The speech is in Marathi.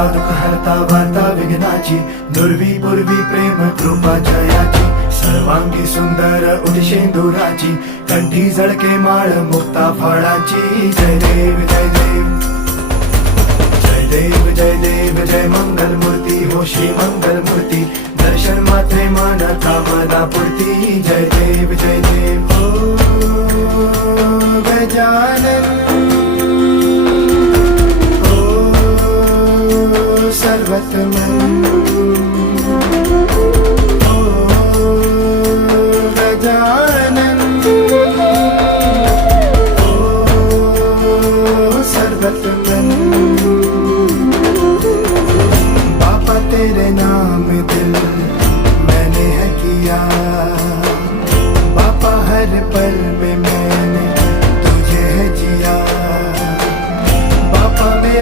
हरता दुःख हरता वार्ता विघ्नाची, दुर्वी पूर्वी प्रेम कृपा जयाची, सर्वांगी सुंदर उदिशेंदुराची, कंठी झळके माळ मुक्ता फळाची. जय देव जय देव जय देव जय देव जय मंगल मूर्ती हो श्री मंगल मूर्ती, दर्शन मात्रे मन कामना पूर्ती. जय देव जय देव हो गजानन हो सर्वतमन